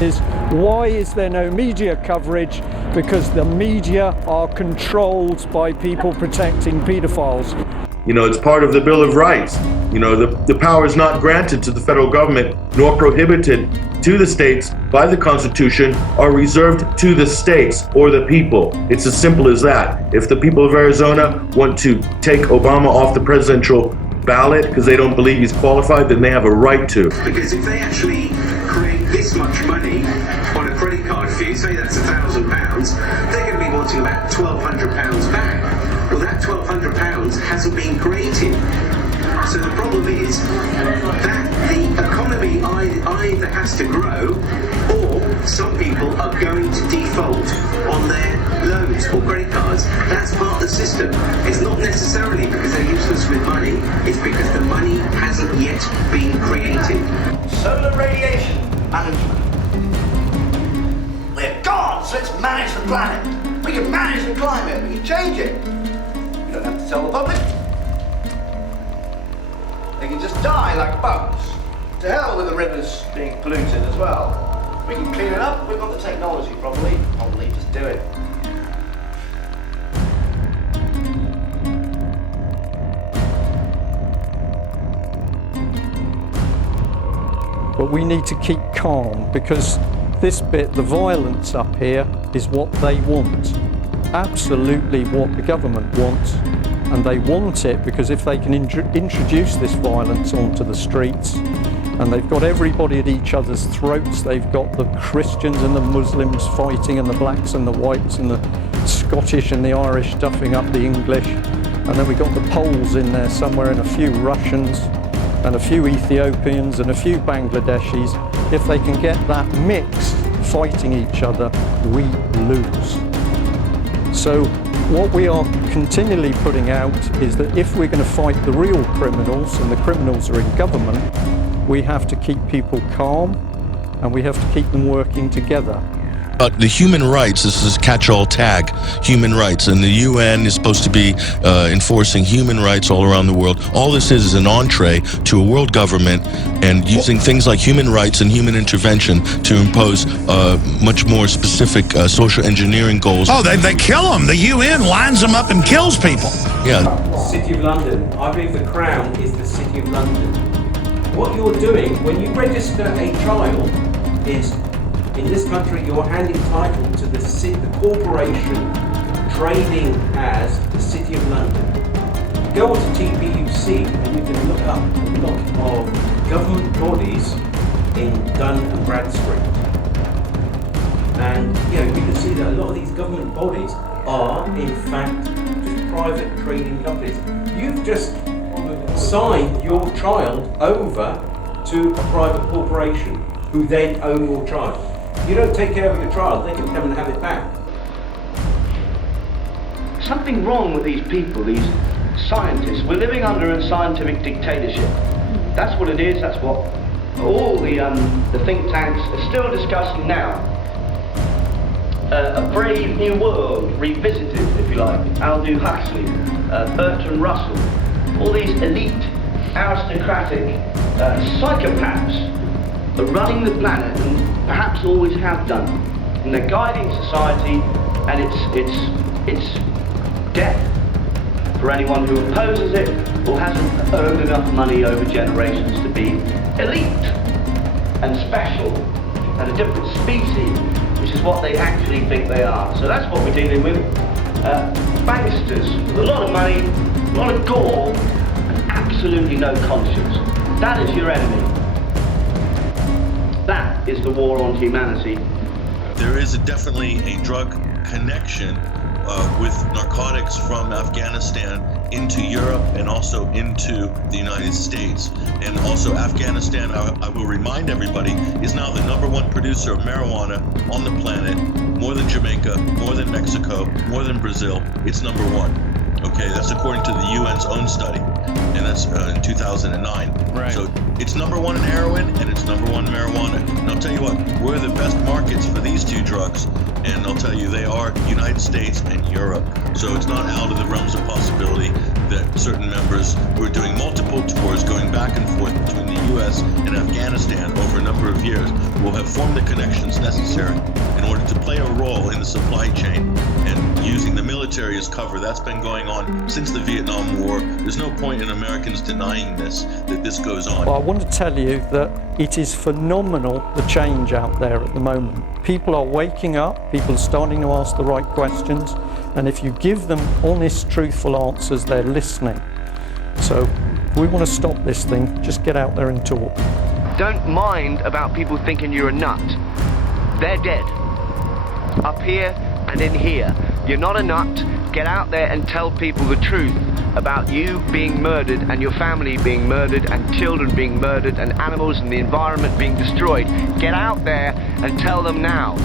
Is why is there no media coverage? Because the media are controlled by people protecting pedophiles. You know, it's part of the Bill of Rights. You know, the power is not granted to the federal government nor prohibited to the states by the Constitution, are reserved to the states or the people. It's as simple as that. If the people of Arizona want to take Obama off the presidential ballot because they don't believe he's qualified, then they have a right to. Because if they actually create this much money on a credit card fee, say that's £1,000, they're going to be wanting about £1,200 back. Well, that £1,200 hasn't been created. So the problem is that the economy either has to grow, or some people are going to default on their loans or credit cards. That's part of the system. It's not necessarily because they're useless with money, it's because the money hasn't yet been created. Solar radiation management. We're gods, let's manage the planet. We can manage the climate, we can change it. We don't have to tell the public. They can just die like bugs. To hell with the rivers being polluted as well. We can clean it up, we've got the technology probably just do it. But we need to keep calm, because this bit, the violence up here, is what they want. Absolutely what the government wants. And they want it because if they can introduce this violence onto the streets, and they've got everybody at each other's throats, they've got the Christians and the Muslims fighting, and the blacks and the whites, and the Scottish and the Irish duffing up the English, and then we've got the Poles in there somewhere, and a few Russians, and a few Ethiopians, and a few Bangladeshis. If they can get that mix fighting each other, we lose. So what we are continually putting out is that if we're going to fight the real criminals, and the criminals are in government, we have to keep people calm, and we have to keep them working together. The human rights, this is a catch-all tag, human rights, and the UN is supposed to be enforcing human rights all around the world. All this is an entree to a world government, and using things like human rights and human intervention to impose much more specific social engineering goals. Oh, they kill them. The UN lines them up and kills people. Yeah. City of London. I believe the Crown is the City of London. What you're doing when you register a child is, in this country, you're handing title to the corporation trading as the City of London. Go on to TPUC and you can look up a lot of government bodies in Dun and Bradstreet. And you can see that a lot of these government bodies are, in fact, just private trading companies. You've just signed your child over to a private corporation who then own your child. You don't take care of your child, they can come and have it back. Something wrong with these people, these scientists. We're living under a scientific dictatorship. That's what it is, that's what all the think tanks are still discussing now. A Brave New World revisited, if you like. Aldous Huxley, Bertrand Russell, all these elite, aristocratic psychopaths are running the planet, and perhaps always have done. And they're guiding society, and it's death for anyone who opposes it or hasn't earned enough money over generations to be elite and special and a different species, which is what they actually think they are. So that's what we're dealing with. Banksters with a lot of money, a lot of gall, and absolutely no conscience. That is your enemy. That is the war on humanity. There is definitely a drug connection with narcotics from Afghanistan into Europe and also into the United States. And also Afghanistan, I will remind everybody, is now the #1 producer of marijuana on the planet, more than Jamaica, more than Mexico, more than Brazil. It's #1. Okay, that's according to the UN's own study, and that's in 2009. Right. So it's #1 in heroin, and it's #1 in marijuana. And I'll tell you what, we're the best markets for these two drugs, and I'll tell you they are United States and Europe. So it's not out of the realms of possibility that certain members who are doing multiple tours going back and forth between the US and Afghanistan over a number number of years, will have formed the connections necessary in order to play a role in the supply chain and using the military as cover. That's been going on since the Vietnam War. There's no point in Americans denying that this goes on. Well, I want to tell you that it is phenomenal, the change out there at the moment. People are waking up, people are starting to ask the right questions, and if you give them honest, truthful answers, they're listening. So if we want to stop this thing, just get out there and talk. Don't mind about people thinking you're a nut. They're dead. Up here and in here. You're not a nut. Get out there and tell people the truth about you being murdered and your family being murdered and children being murdered and animals and the environment being destroyed. Get out there and tell them now.